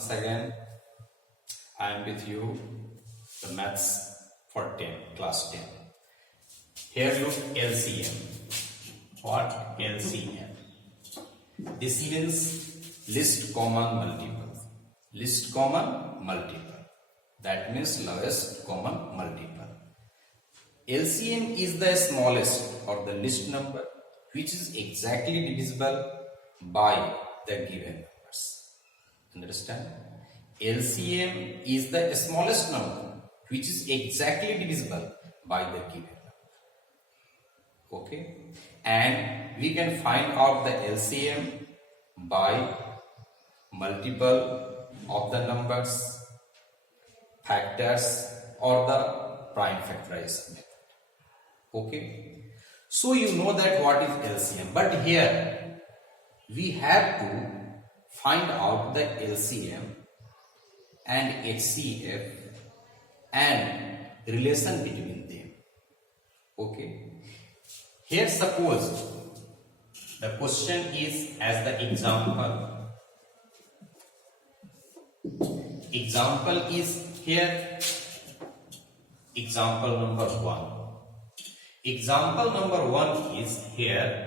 Once again, I am with you, the maths for 10, class 10. Here look LCM. What? LCM. This means least common multiple. Least common multiple. That means lowest common multiple. LCM is the smallest or the least number which is exactly divisible by the given numbers. Understand? LCM is the smallest number which is exactly divisible by the given number. Okay? And we can find out the LCM by multiple of the numbers, factors, or the prime factorization method. Okay? So you know that what is LCM, but here we have to find out the LCM and HCF and relation between them. Okay? Here suppose the question is as the example. Example is here example number 1. Example number 1 is here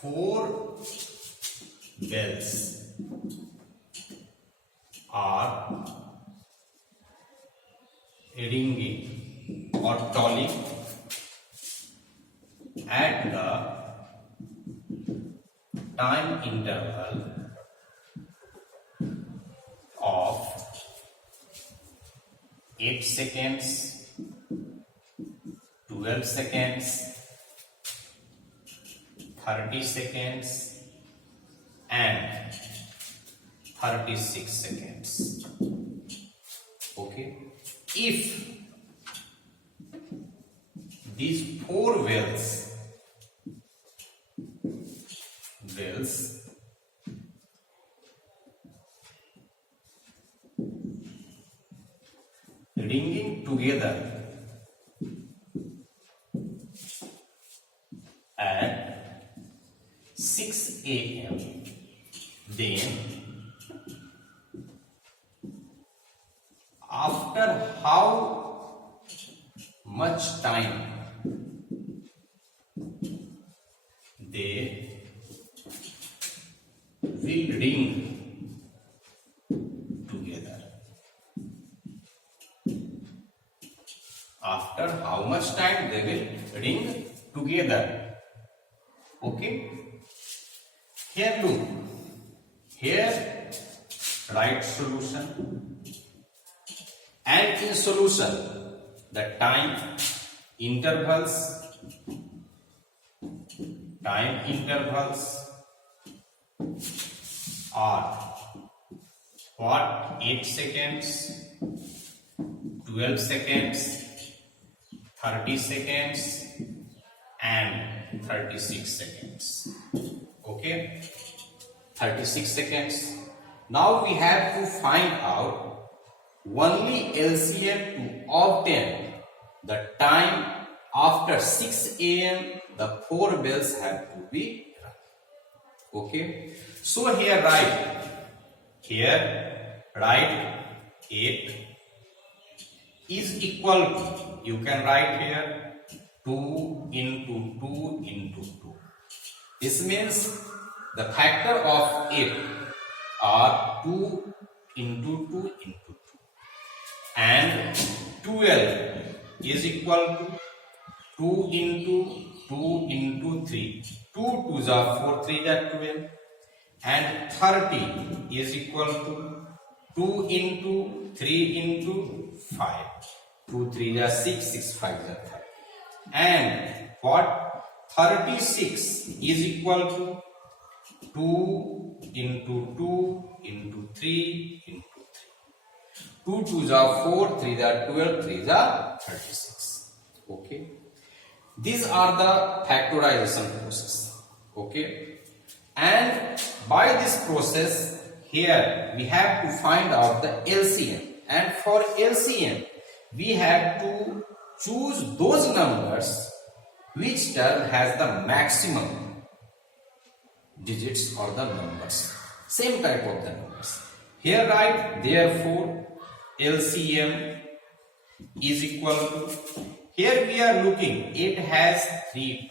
4 bells are ringing or tolling at the time interval of 8 seconds, 12 seconds, 30 seconds and 36 seconds. Okay? If these 4 bells ringing together at 6 a.m. then after how much time they will ring together? After how much time they will ring together? Okay? Here look. Here write solution. And in solution, the time intervals are what? 8 seconds, 12 seconds, 30 seconds and 36 seconds. Okay? 36 seconds. Now we have to find out only LCM to obtain the time after 6 a.m. the 4 bells have to be rung. Okay? So here write 8 is equal to, you can write here 2 into 2 into 2. This means the factor of 8 are 2 into 2 into 2. And 12 is equal to 2 into 2 into 3. 2 2s are 4, 3 are 12. And 30 is equal to 2 into 3 into 5. 2 3 are 6, 6 5 are 30. And what? 36 is equal to 2 into 2 into 3 into 3. 2 2s are 4, 3 are 12, 3 are 36. Okay. These are the factorization process. Okay. And by this process, here we have to find out the LCM. And for LCM, we have to choose those numbers which term has the maximum digits or the numbers. same type of the numbers. Here write therefore LCM is equal to, here we are looking, 8 has 3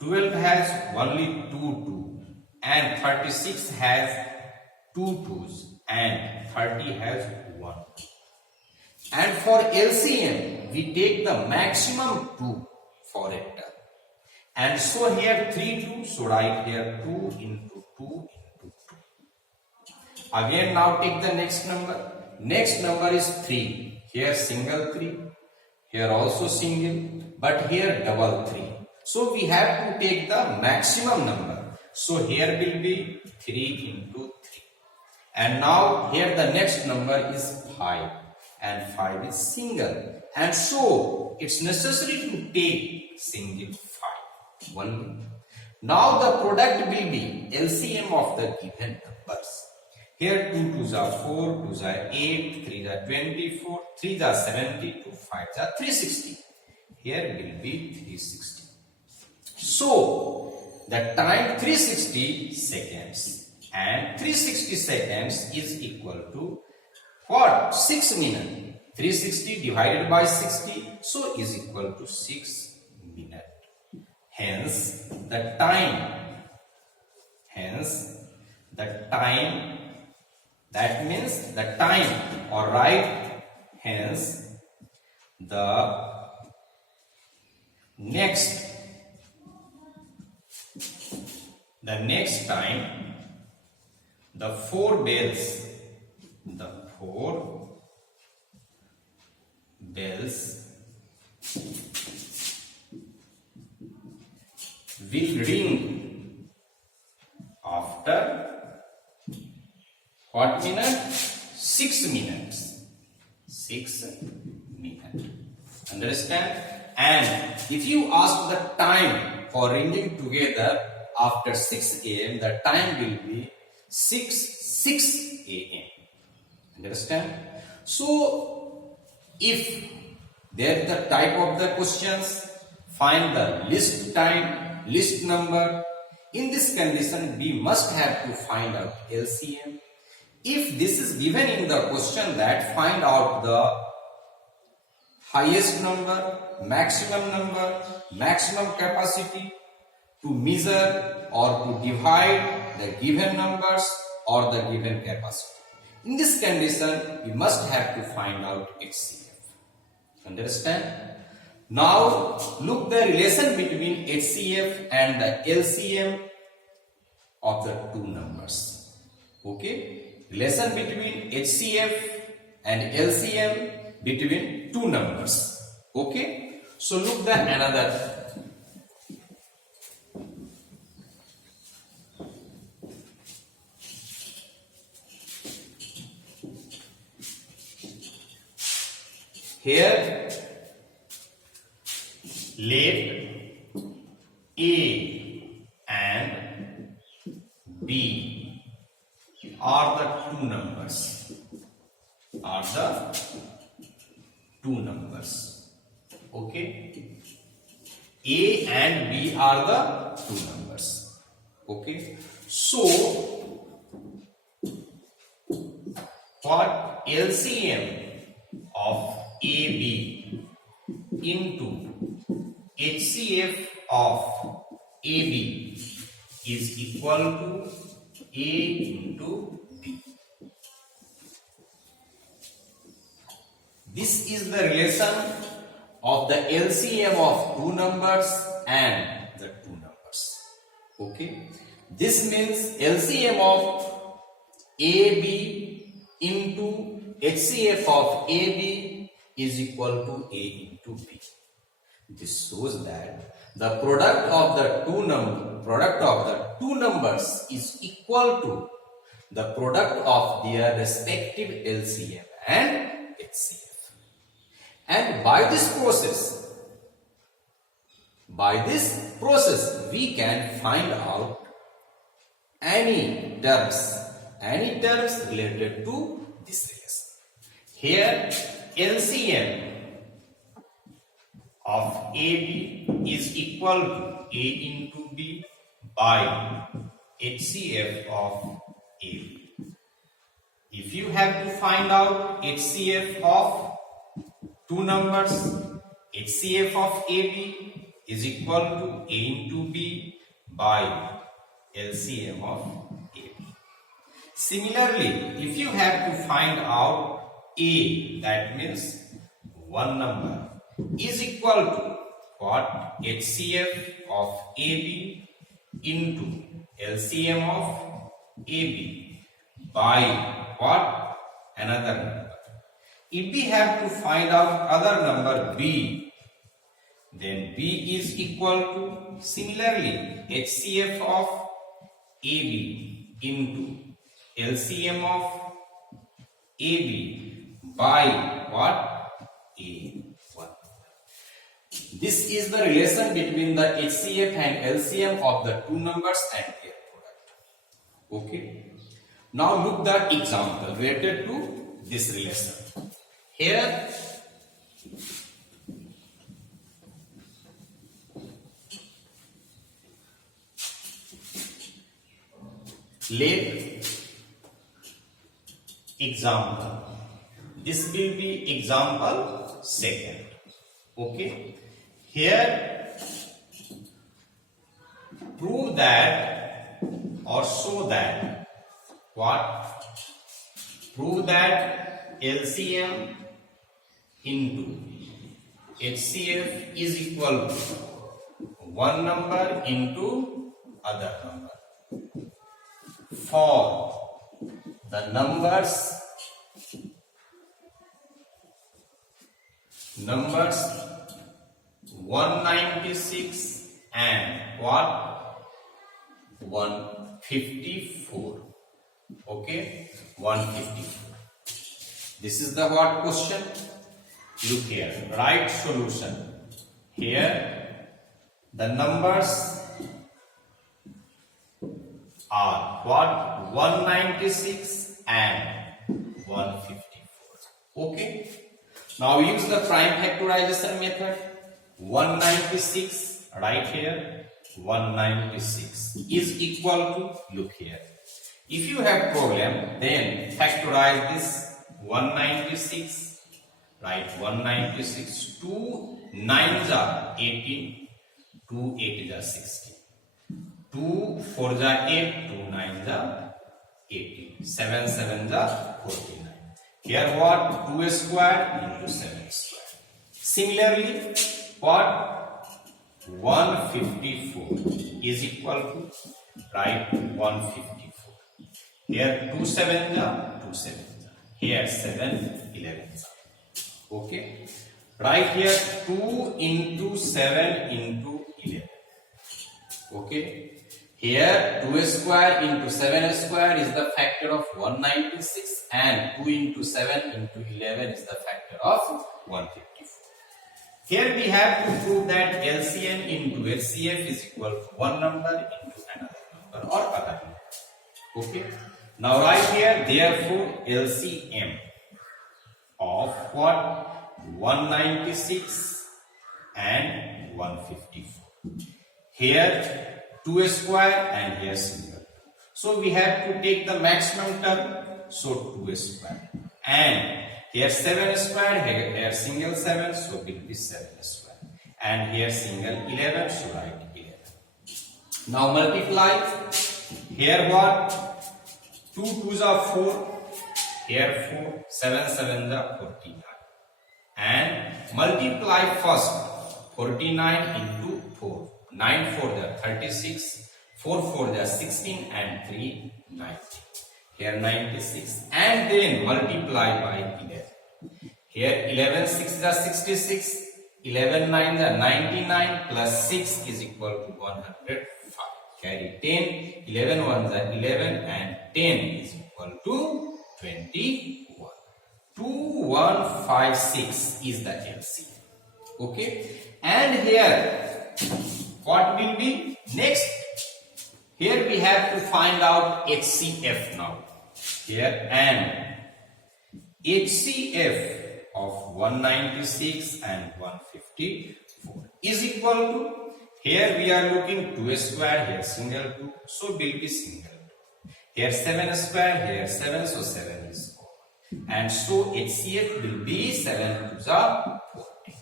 2, 12 has only 2 2, and 36 has 2 2s, and 30 has 1. And for LCM we take the maximum 2 for a term. And so here 3 2, so write here 2 into 2 into 2. Again now take the next number. Next number is 3. Here single 3, here also single, but here double 3. So we have to take the maximum number. So here will be 3 into 3. And now here the next number is 5, and 5 is single. And so it's necessary to take single 5 only. Now the product will be LCM of the given numbers. Here 2 2s are 4, 2s are 8, 3s are 24, 3s are 72, 5s are 360. Here will be 360. So the time 360 seconds, and 360 seconds is equal to what? 6 minutes. 360 divided by 60, so is equal to 6 minutes. Hence the time, that means the time, or right, hence the next time the 4 bells will ring after what minute? 6 minutes. 6 minutes. Understand? And if you ask the time for ringing together after 6 a.m., the time will be 6 a.m. Understand? So, if there is the type of the questions, find the list time, list number. In this condition, we must have to find out LCM. If this is given in the question that find out the highest number, maximum capacity to measure or to divide the given numbers or the given capacity. In this condition, we must have to find out HCF. Understand? Now, look the relation between HCF and the LCM of the two numbers. Okay? Relation between HCF and LCM between two numbers. Okay? So, look the another. Here, let A and B are the two numbers. Okay. A and B are the two numbers. Okay. So, what LCM of AB into HCF of AB is equal to A into B. This is the relation of the LCM of two numbers and the two numbers. Okay. This means LCM of AB into HCF of AB is equal to A into B. This shows that the product of the two numbers is equal to the product of their respective LCM and HCF. And by this process, we can find out any terms related to this relation. Here, LCM of AB is equal to A into B by HCF of AB. If you have to find out HCF of two numbers, HCF of AB is equal to A into B by LCM of AB. Similarly, if you have to find out A, that means one number, is equal to what? HCF of AB into LCM of AB by what? Another number. If we have to find out other number B, then B is equal to similarly HCF of AB into LCM of AB by what? A1. This is the relation between the HCF and LCM of the two numbers and their product. Okay. Now look the example related to this relation. Here let example. This will be example second. Okay. Here prove that or show that what? Prove that LCM into HCF is equal to one number into other number. For the numbers 196 and what? 154. Okay, 154. This is the what question? Look here, right solution. Here the numbers are what? 196 and 154. Okay. Now use the prime factorization method. 196 right here. 196 is equal to, look here. If you have problem, then factorize this 196. Right, 196. 2 9s are 18. 2 8s are 16. 2 4s are 8. 2 9s are 18. 7 7s are 49. Here what? 2 square into 7 square. Similarly, what? 154 is equal to, right, 154. Here 2 7s are 2 7s are. Here 7 11s are. Okay. Right here 2 into 7 into 11. Okay. Here 2 square into 7 square is the factor of 196 and 2 into 7 into 11 is the factor of 154. Here we have to prove that LCM into HCF is equal to one number into another number or other number. Okay. Now right here, therefore LCM of what? 196 and 154. Here 2 square and here single. So we have to take the maximum term, so 2 square. And here 7 square, here single 7, so it will be 7 square. And here single 11, so write 11. Now multiply. Here what? 2 2s are 4. Here 4. 7 7s are 49. And multiply first 49 into 4. 9 4 are 36. 4 4 are 16 and 3 19. Here 96 and then multiply by 11. Here 11 6 are 66. 11 9 are 99 plus 6 is equal to 105. Carry 10. 11 1s are 11 and 10 is equal to 21. 2156 is the LCM. Okay. And here what will be next? Here we have to find out HCF now. Here and HCF of 196 and 154 is equal to, here we are looking 2 square, here single 2, so will be single 2. Here 7 square, here 7, so 7 is common. And so HCF will be 7 to the 14.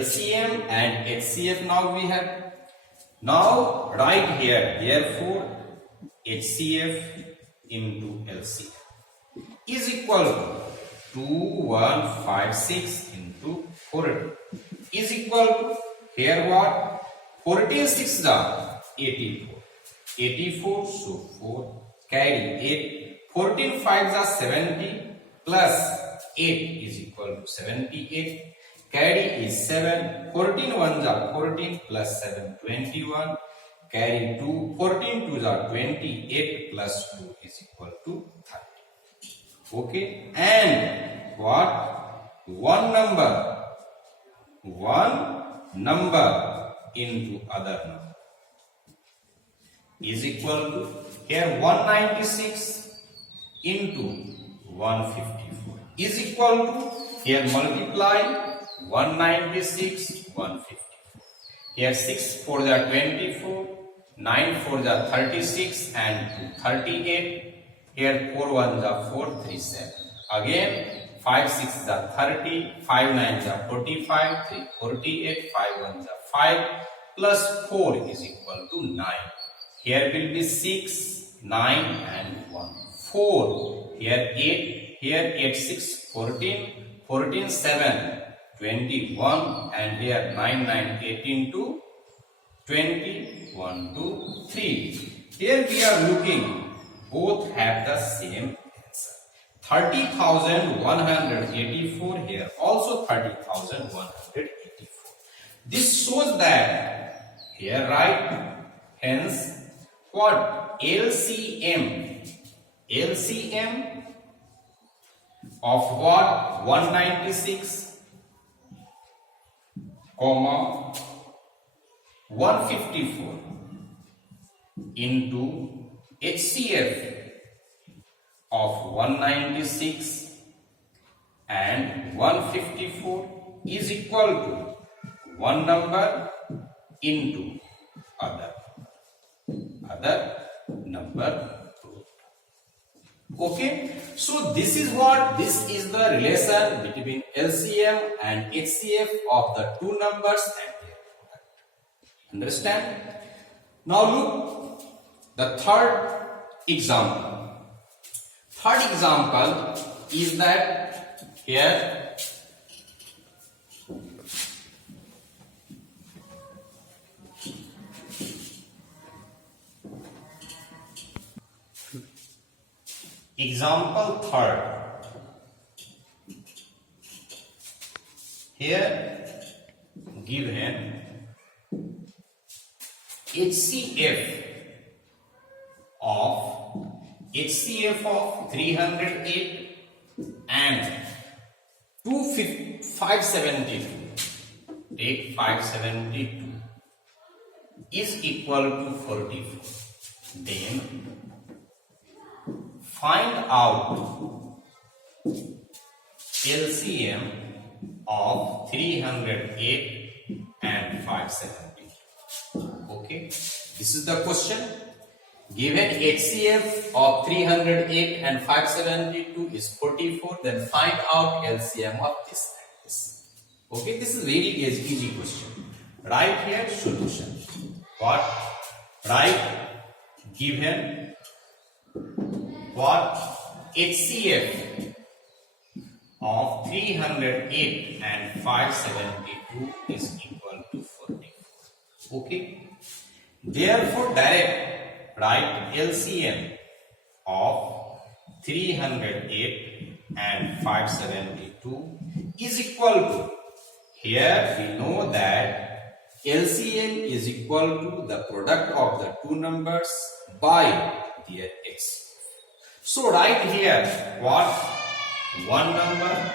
LCM and HCF now we have. Now write here, therefore HCF into LCM is equal to 2156 into 40 is equal to, here what? 14 6 are 84. 84, so 4 carry 8. 14 5 are 70 plus 8 is equal to 78. Carry is 7. 14 1 are 14 plus 7 21. Carry 2. 14 2 are 28 plus 2 is equal to 30. Okay, and what? One number into other number is equal to, here 196 into 154 is equal to, here multiply 196 154. Here 6 4 are 24, 9 4 are 36 and 2 38. Here 4 1s are 4, 3 7. Again 5 6s are 30, 5 9s are 45, 3 48, 5 1s are 5 plus 4 is equal to 9. Here will be 6, 9 and 1, 4. Here 8, here 8 6, 14, 14 7, 21 and here 9 9, 18 to 20, 1 2 3. Here we are looking, both have the same answer. 30,184, here also 30,184. This shows that, here right, hence what? LCM of what? 196 comma 154 into HCF of 196 and 154 is equal to one number into other number. Okay, so this is the relation between LCM and HCF of the two numbers and their product. Understand? Now look the third example. Third example is that here example third. Here given HCF of 308 and 572, take 572 is equal to 44. Then find out LCM of 308 and 572. Okay, this is the question. Given HCF of 308 and 572 is 44, then find out LCM of this and this. Okay, this is very easy question. Write here solution. What? Write given what? HCF of 308 and 572 is equal to 44. Okay. Therefore, direct write LCM of 308 and 572 is equal to, here we know that LCM is equal to the product of the two numbers by their HCF. So write here what? One number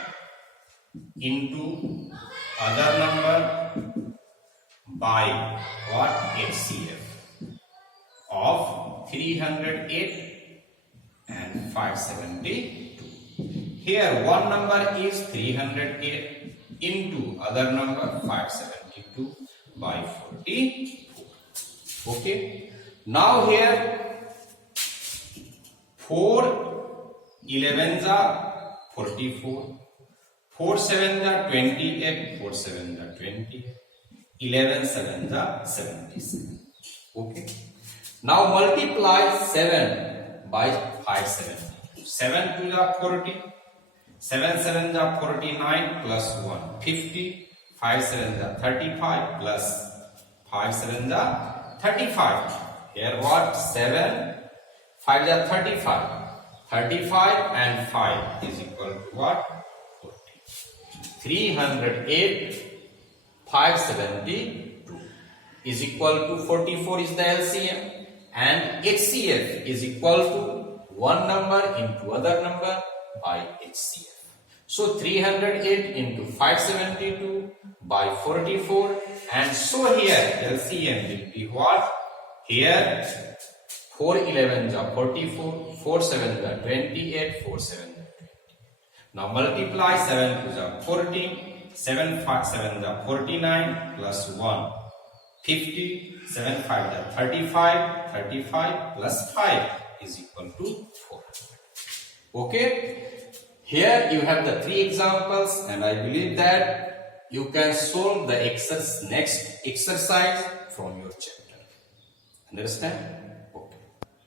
into other number by what? HCF of 308 and 572. Here one number is 308 into other number 572 by 44. Okay. Now here 4 11s are 44, 4 7s are 28, 4 7s are 28, 11 7s are 77. Okay. Now multiply 7 by 570. 7 2s are 40, 7 7s are 49 plus 1 50, 5 7s are 35 plus 5 7s are 35. Here what? 7 5 are 35. 35 and 5 is equal to what? 40. 308 572 is equal to 44 is the LCM, and HCF is equal to one number into other number by HCF. So 308 into 572 by 44, and so here LCM will be what? Here 4 11s are 44, 4 7s are 28, 4 7s are 20. Now multiply 7 2s are 14, 7 5 7s are 49 plus 1 50, 7 5s are 35, 35 plus 5 is equal to 4. Okay. Here you have the 3 examples, and I believe that you can solve the next exercise from your chapter. Understand?